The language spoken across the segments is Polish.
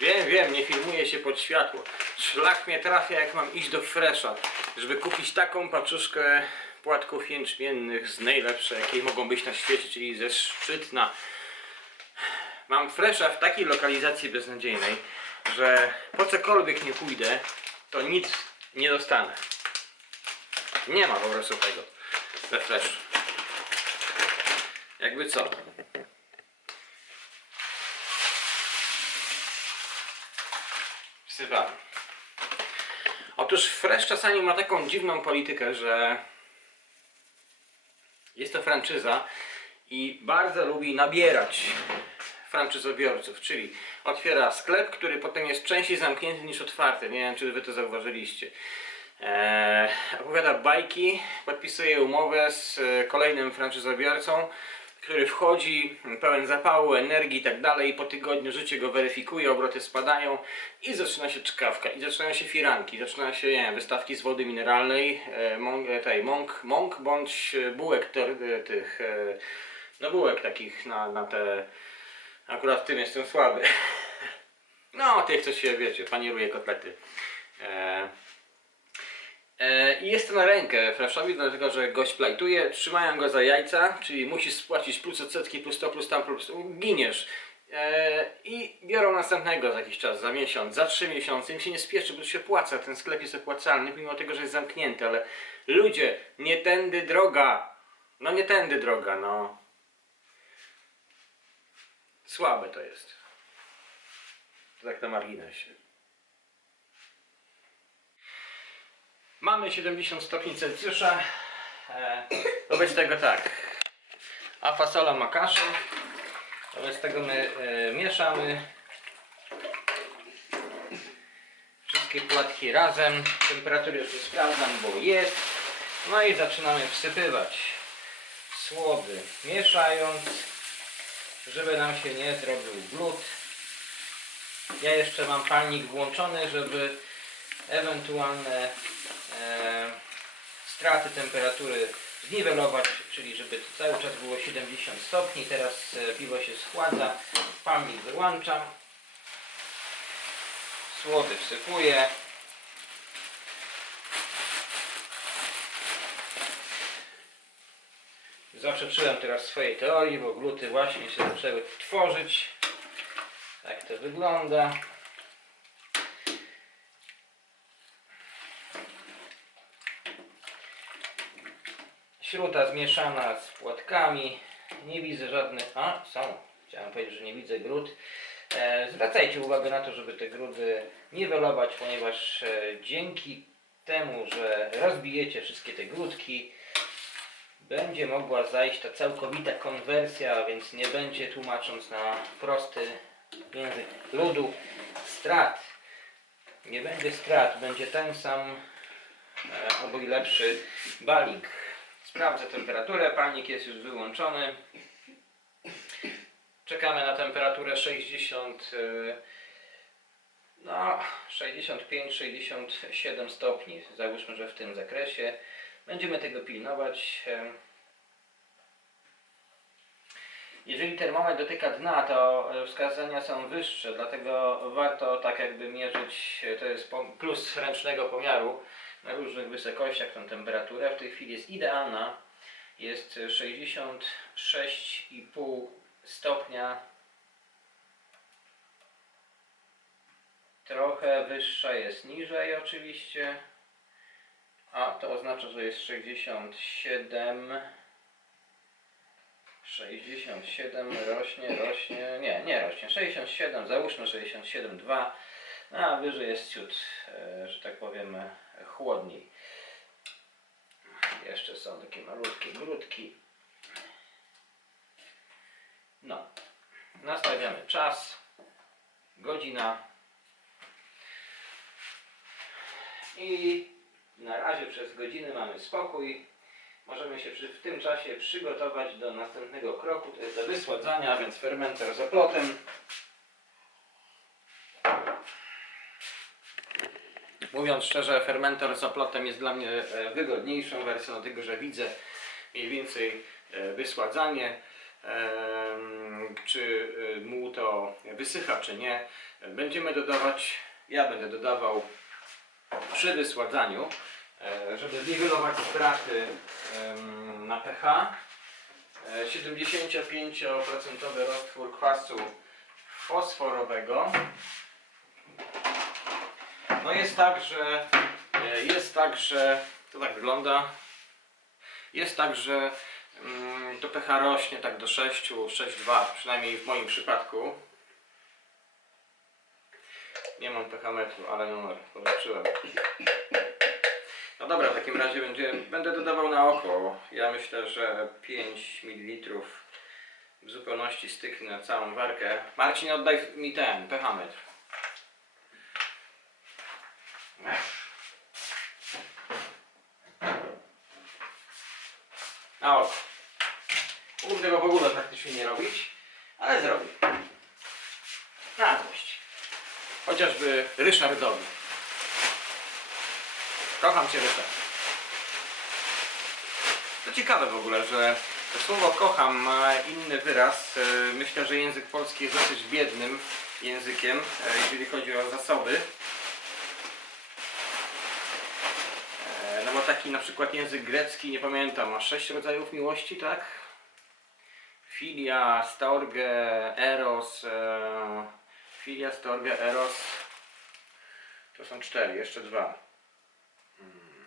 Wiem, wiem, nie filmuje się pod światło. Szlak mnie trafia, jak mam iść do Fresha, żeby kupić taką paczuszkę płatków jęczmiennych z najlepszej, jakie mogą być na świecie, czyli ze Szczytna. Mam Fresha w takiej lokalizacji beznadziejnej, że po cokolwiek nie pójdę, to nic nie dostanę. Nie ma po prostu tego we Fresh. Jakby co? Wsywamy. Otóż Fresh czasami ma taką dziwną politykę, że jest to franczyza i bardzo lubi nabierać franczyzobiorców, czyli otwiera sklep, który potem jest częściej zamknięty niż otwarty. Nie wiem, czy wy to zauważyliście. Eee, opowiada bajki, podpisuje umowę z e, kolejnym franczyzobiorcą, który wchodzi pełen zapału, energii i tak dalej po tygodniu życie go weryfikuje, obroty spadają i zaczyna się czkawka, i zaczynają się firanki, zaczynają się, nie wiem, wystawki z wody mineralnej, e, mąk, e, tej, mąk, mąk bądź bułek e, tych, no bułek takich na, na te, akurat w tym jestem słaby. No, tych co się, wiecie, panieruje kotlety. I jest to na rękę Flashowi, dlatego że gość plajtuje, trzymają go za jajca, czyli musisz spłacić plus odsetki, plus to, plus tam, plus giniesz. E, I biorą następnego za jakiś czas, za miesiąc, za trzy miesiące. Im się nie spieszy, bo się płaca, ten sklep jest opłacalny, mimo tego, że jest zamknięty, ale ludzie, nie tędy droga. No nie tędy droga, no. Słabe to jest. Tak na marginesie. Mamy 70 stopni Celsjusza. E, wobec tego tak. A fasola ma kaszę. Wobec tego my e, mieszamy wszystkie płatki razem. Temperatury już sprawdzam, bo jest. No i zaczynamy wsypywać słody, mieszając, żeby nam się nie zrobił glut. Ja jeszcze mam palnik włączony, żeby ewentualne straty temperatury zniwelować, czyli żeby to cały czas było 70 stopni. Teraz e, piwo się schładza, palnik wyłączam, słody wsypuję. Zaprzeczyłem teraz swojej teorii, bo gluty właśnie się zaczęły tworzyć. Tak to wygląda. Śruta zmieszana z płatkami. Nie widzę żadnych. A, są. Chciałem powiedzieć, że nie widzę grud. E, zwracajcie uwagę na to, żeby te grudy niwelować, ponieważ e, dzięki temu, że rozbijecie wszystkie te grudki, będzie mogła zajść ta całkowita konwersja, więc nie będzie tłumacząc na prosty język ludu strat. Nie będzie strat, będzie ten sam e, albo i lepszy balik. Sprawdzę temperaturę, palnik jest już wyłączony. Czekamy na temperaturę 60, e, no 65-67 stopni. Załóżmy, że w tym zakresie. Będziemy tego pilnować. e. Jeżeli termometr dotyka dna, to e, wskazania są wyższe, dlatego warto tak jakby mierzyć, to jest plus ręcznego pomiaru na różnych wysokościach tą temperaturę. W tej chwili jest idealna, jest 66,5 stopnia. Trochę wyższa jest niżej oczywiście, a to oznacza, że jest 67 67 rośnie, rośnie, nie, nie rośnie, 67, załóżmy 67,2, no, a wyżej jest ciut, e, że tak powiem, chłodniej. Jeszcze są takie malutkie grudki. No, nastawiamy czas, godzina i na razie przez godzinę mamy spokój. Możemy się w tym czasie przygotować do następnego kroku, to jest do wysładzania, więc fermenter z oplotem. Mówiąc szczerze, fermentor z oplotem jest dla mnie e, wygodniejszą wersją, dlatego że widzę mniej więcej e, wysładzanie. czy y, muł to wysycha, czy nie. Będziemy dodawać, ja będę dodawał przy wysładzaniu, e, żeby zniwelować straty na pH. e, 75% roztwór kwasu fosforowego. No jest tak, że e, jest tak, że to tak wygląda. Jest tak, że mm, to pH rośnie tak do 6, 6,2, przynajmniej w moim przypadku. Nie mam pH metru, ale numer polepszyłem. No dobra, w takim razie będzie, będę dodawał na oko. Ja myślę, że 5 ml w zupełności styknie na całą warkę. Marcin, oddaj mi ten pH metr. Na oko. Mógłbym tego w ogóle praktycznie nie robić, ale zrobię. Na złość. Chociażby Ryszardowi. Kocham Cię Ryszard. To ciekawe w ogóle, że to słowo kocham ma inny wyraz. E, Myślę, że język polski jest dosyć biednym językiem, e, jeżeli chodzi o zasoby. E, No bo taki na przykład język grecki, nie pamiętam, ma sześć rodzajów miłości, tak? Filia, storge, eros, e, filia, storge, eros. To są cztery, jeszcze dwa. Hmm.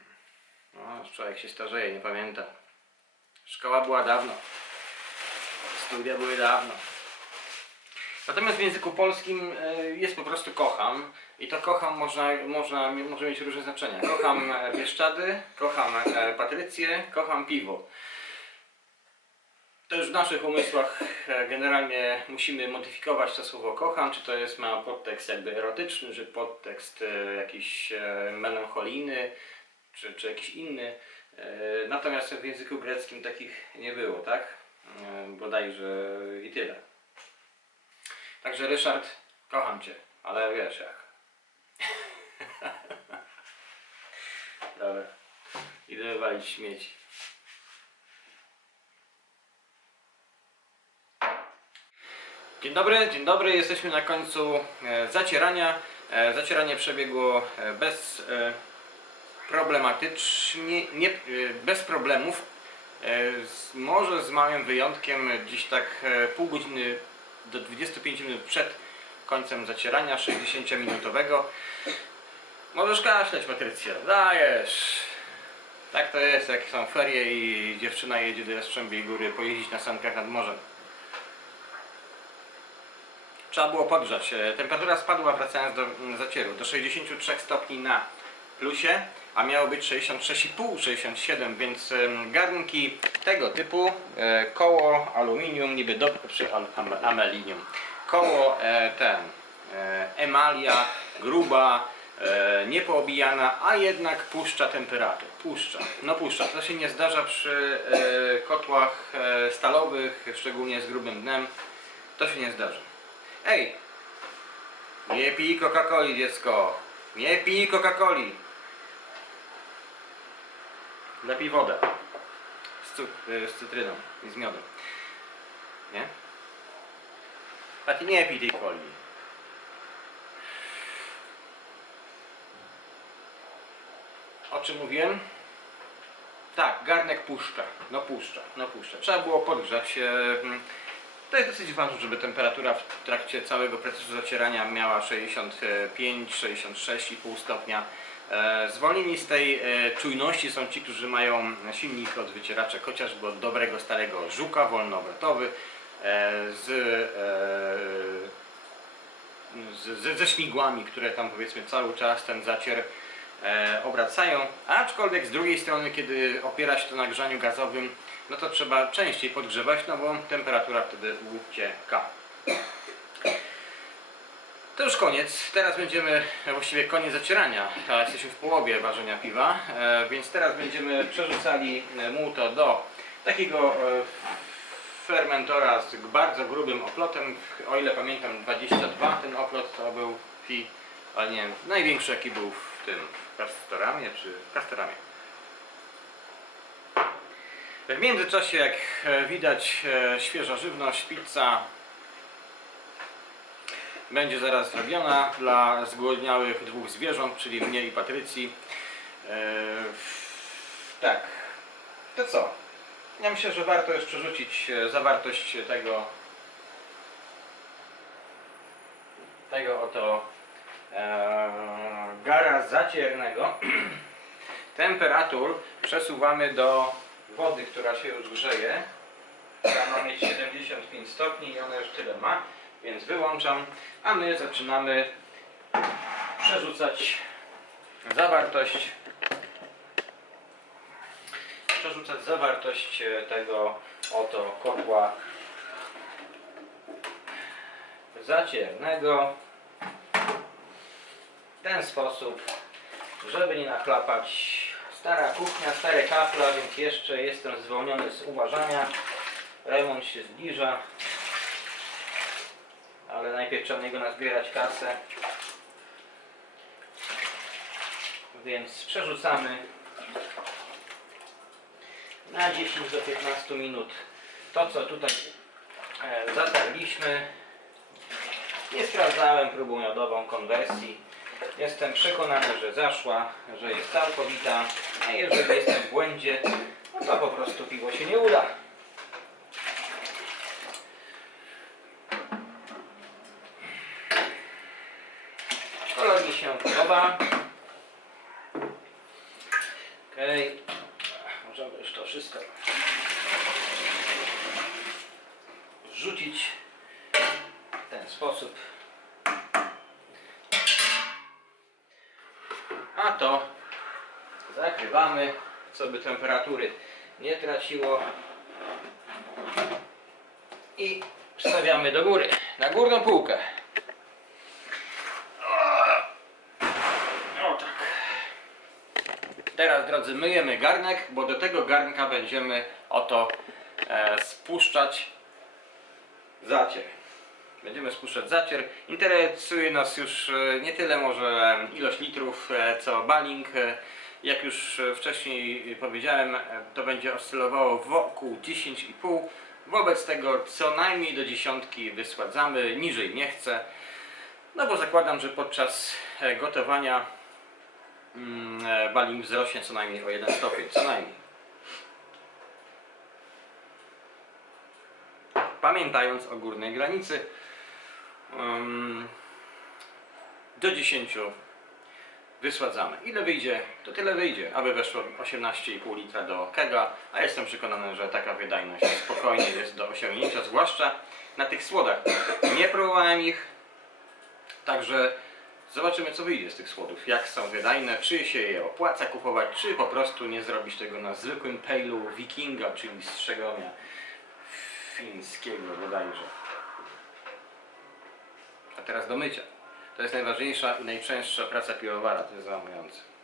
No, człowiek się starzeje, nie pamięta. Szkoła była dawno. Studia były dawno. Natomiast w języku polskim e, jest po prostu kocham i to kocham można, można, może mieć różne znaczenia. Kocham e, Bieszczady, kocham e, Patrycję, kocham piwo. Już w naszych umysłach generalnie musimy modyfikować to słowo kocham, czy to jest ma podtekst jakby erotyczny, czy podtekst jakiś melancholijny, czy, czy jakiś inny. Natomiast w języku greckim takich nie było, tak? Bodajże i tyle. Także Ryszard, kocham Cię, ale wiesz jak. Dobra, idę wywalić śmieci. Dzień dobry, dzień dobry. Jesteśmy na końcu e, zacierania. E, zacieranie przebiegło e, bez problematycznie, nie, bez problemów. Może z małym wyjątkiem dziś tak pół godziny do 25 minut przed końcem zacierania 60-minutowego. Możesz kaszleć, Patrycja. Dajesz. Tak to jest, jak są ferie i dziewczyna jedzie do Jastrzębiej Góry pojeździć na sankach nad morzem. Trzeba było podgrzać. E, Temperatura spadła, wracając do zacieru, do 63 stopni na plusie, a miało być 66,5, 67, więc garnki tego typu, e, koło aluminium, niby do, przy amelinium, koło e, ten, e, emalia, gruba, niepoobijana, a jednak puszcza temperaturę. Puszcza. No puszcza. To się nie zdarza przy kotłach stalowych, szczególnie z grubym dnem. To się nie zdarza. Ej! Nie pij Coca-Coli, dziecko! Nie pij Coca-Coli! Lepiej wodę. Z, cu- y, z cytryną i z miodem. Nie? A ty nie pij tej coli. O czym mówiłem? Tak, garnek puszcza. No puszcza, no puszcza. Trzeba było podgrzać. e, mm, To jest dosyć ważne, żeby temperatura w trakcie całego procesu zacierania miała 65-66,5 stopnia. E, Zwolnieni z tej e, czujności są ci, którzy mają silnik od wycieraczek, chociażby od dobrego starego żuka wolnoobrotowy e, z, z, ze śmigłami, które tam powiedzmy cały czas ten zacier obracają, aczkolwiek z drugiej strony, kiedy opiera się to na grzaniu gazowym, no to trzeba częściej podgrzewać, no bo temperatura wtedy ucieka. To już koniec. Teraz będziemy, właściwie koniec zacierania. Jesteśmy w połowie ważenia piwa, e, więc teraz będziemy przerzucali e, mułto do takiego e, fermentora z bardzo grubym oplotem. O ile pamiętam 22 ten oplot to był fi, ale nie wiem, największy jaki był w tym w Castoramie czy w Castoramie. W międzyczasie, jak widać, świeża żywność, pizza będzie zaraz zrobiona dla zgłodniałych dwóch zwierząt, czyli mnie i Patrycji. E, tak. To co? Ja myślę, że warto już przerzucić e, zawartość tego tego oto e, gara zaciernego. Temperatur przesuwamy do wody, która się już grzeje. Ona ma mieć 75 stopni i ona już tyle ma, więc wyłączam. A my zaczynamy przerzucać zawartość przerzucać zawartość e, tego oto kotła zaciernego w ten sposób, żeby nie nachlapać stara kuchnia, stare kafla, więc jeszcze jestem zwolniony z uważania. Remont się zbliża, ale najpierw trzeba na niego nazbierać kasę. Więc przerzucamy na 10 do 15 minut. To co tutaj e, zatarliśmy nie sprawdzałem próbą jodową konwersji. Jestem przekonany, że zaszła że jest całkowita. A jeżeli jestem w błędzie no to po prostu piwo się nie uda kolor mi się podoba Okej, możemy już to wszystko wrzucić w ten sposób. A to zakrywamy, co by temperatury nie traciło. I wstawiamy do góry, na górną półkę. O tak. Teraz drodzy myjemy garnek, bo do tego garnka będziemy oto e, spuszczać zacier. Będziemy spuszczać zacier. Interesuje nas już e, nie tyle może ilość litrów e, co baling. E, Jak już e, wcześniej powiedziałem, e, to będzie oscylowało wokół 10,5. Wobec tego co najmniej do dziesiątki wysładzamy, niżej nie chcę. No bo zakładam, że podczas e, gotowania mm, e, baling wzrośnie co najmniej o 1 stopień, co najmniej. Pamiętając o górnej granicy do 10 wysładzamy. Ile wyjdzie, to tyle wyjdzie, aby weszło 18,5 litra do kega, a jestem przekonany, że taka wydajność spokojnie jest do osiągnięcia, zwłaszcza na tych słodach. Nie próbowałem ich, Także zobaczymy co wyjdzie z tych słodów, jak są wydajne, czy się je opłaca kupować, czy po prostu nie zrobić tego na zwykłym pailu wikinga, czyli strzegonia fińskiego bodajże. A teraz do mycia. To jest najważniejsza i najczęstsza praca piłowara, to jest załamujące.